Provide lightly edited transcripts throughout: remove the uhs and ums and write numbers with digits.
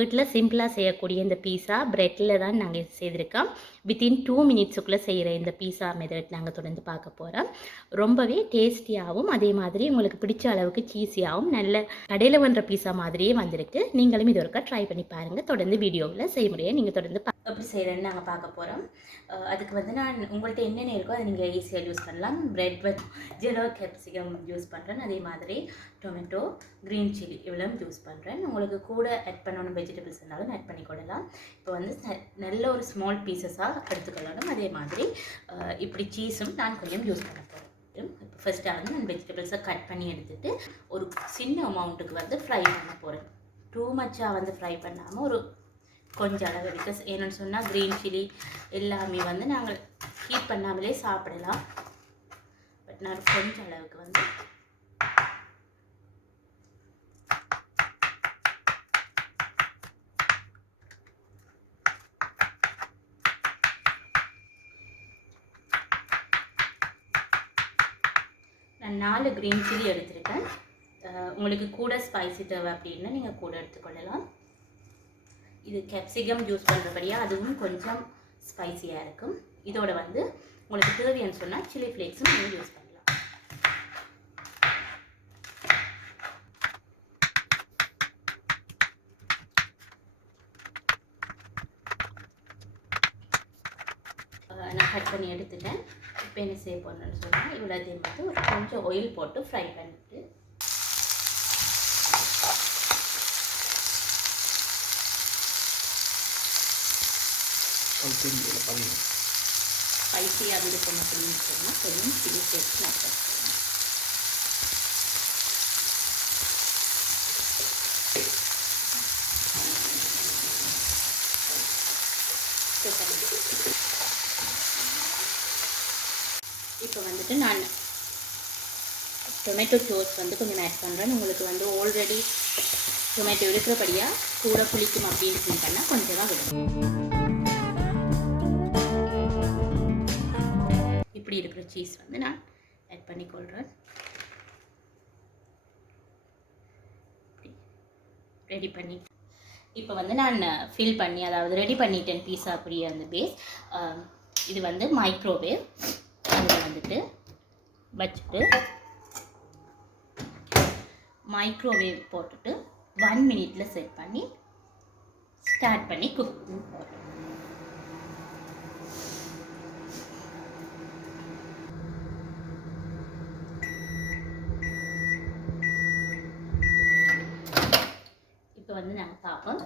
வீட்டில் சிம்பிளாக செய்யக்கூடிய இந்த பீஸா ப்ரெட்டில் தான் நாங்கள் செய்திருக்கோம். வித்தின் 2 மினிட்ஸுக்குள்ளே செய்கிற இந்த பீஸா மெத்தட் நாங்கள் தொடர்ந்து பார்க்க போகிறோம். ரொம்பவே டேஸ்டியாகவும் அதே மாதிரி உங்களுக்கு பிடிச்ச அளவுக்கு சீஸியாகவும் நல்ல கடையில் பண்ணுற பீஸா மாதிரியே வந்திருக்கு. நீங்களும் இது ஒருக்கா ட்ரை பண்ணி பாருங்கள். தொடர்ந்து வீடியோவில் செய்முறையை நீங்கள் தொடர்ந்து எப்படி செய்கிறேன்னு நாங்கள் பார்க்க போகிறோம். அதுக்கு வந்து நான் உங்கள்கிட்ட என்னென்ன இருக்கோ அதை நீங்கள் ஈஸியாக யூஸ் பண்ணலாம். Bread with Jeno capsicum use பண்ணுறேன். அதே மாதிரி டொமேட்டோ, க்ரீன் சில்லி இவ்வளோ யூஸ் பண்ணுறேன். உங்களுக்கு கூட ஆட் பண்ணணும் வெஜிடபிள்ஸ் இருந்தாலும் ஆட் பண்ணி கொள்ளலாம். இப்போ வந்து நல்ல ஒரு ஸ்மால் பீசஸாக எடுத்துக்கொள்ளணும். அதே மாதிரி இப்படி சீஸும் நான் கொஞ்சம் யூஸ் பண்ண போகிறேன். இப்போ ஃபஸ்ட்டாக வந்து நான் வெஜிடபிள்ஸை கட் பண்ணி எடுத்துகிட்டு ஒரு சின்ன அமௌண்ட்டுக்கு வந்து ஃப்ரை பண்ண போகிறேன். டூ மச்சாக வந்து ஃப்ரை பண்ணாமல் ஒரு கொஞ்சம் அளவு. பிகாஸ் என்னென்னு சொன்னால் க்ரீன் சில்லி எல்லாமே வந்து நாங்கள் ஹீட் பண்ணாமலே சாப்பிடலாம். பட் நான் கொஞ்சம் அளவுக்கு வந்து நான் 4 க்ரீன் சில்லி எடுத்துருக்கேன். உங்களுக்கு கூட ஸ்பைசி தேவை அப்படின்னா நீங்கள் கூட எடுத்துக்கொள்ளலாம். இது கேப்சிகம் யூஸ் பண்ணுறபடியாக அதுவும் கொஞ்சம் ஸ்பைசியாக இருக்கும். இதோட வந்து உங்களுக்கு தேவைன்னு சொன்னால் சில்லி ஃப்ளேக்ஸும் நீங்கள் யூஸ் பண்ணலாம். நான் கட் பண்ணி எடுத்துட்டேன். இப்போ என்ன செய்ய போகிறேன்னு சொன்னால் இவ்வளோத்தையும் வந்து ஒரு கொஞ்சம் ஆயில் போட்டு ஃப்ரை பண்ணிட்டு ஸ்பைசியாக இருக்கும் அப்படின்னு சொன்னால் கொஞ்சம் சில்லி ஃப்ளேக்ஸ் நான் போட்டுக்கிறேன். இப்போ வந்துட்டு நான் டொமேட்டோ சோஸ் வந்து கொஞ்சம் ஆட் பண்ணுறேன். உங்களுக்கு வந்து ஆல்ரெடி டொமேட்டோ இருக்கிறபடியாக கூட புளிக்கும் அப்படின்னு ஃபீல் பண்ணால் கொஞ்சம் தான் விடும். இப்படி இருக்கிற சீஸ் வந்து நான் ஆட் பண்ணிக்கொள்கிறேன். ரெடி பண்ணி இப்போ வந்து நான் ஃபில் பண்ணி அதாவது ரெடி பண்ணிட்டேன் பீஸா அப்படியே அந்த பேஸ். இது வந்து மைக்ரோவேவ் அதில் வந்துட்டு வச்சுட்டு மைக்ரோவேவ் போட்டுட்டு 1 மினிட்ல செட் பண்ணி ஸ்டார்ட் பண்ணி குக் போடுறேன். இப்போ வந்து நாங்கள் பார்ப்போம்.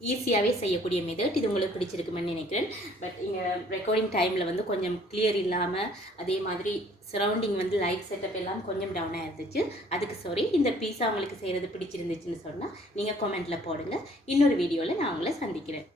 ஈஸியாகவே செய்யக்கூடிய மெத்தட். இது உங்களுக்கு பிடிச்சிருக்குமென்னு நினைக்கிறேன். பட் இங்கே ரெக்கார்டிங் டைமில் வந்து கொஞ்சம் கிளியர் இல்லாமல் அதே மாதிரி சரௌண்டிங் வந்து லைட் செட்டப் எல்லாம் கொஞ்சம் டவுனாக இருந்துச்சு. அதுக்கு சாரி. இந்த பீஸா உங்களுக்கு செய்கிறது பிடிச்சிருந்துச்சுன்னு சொன்னால் நீங்கள் கமெண்ட்டில் போடுங்க. இன்னொரு வீடியோவில் நான் உங்களை சந்திக்கிறேன்.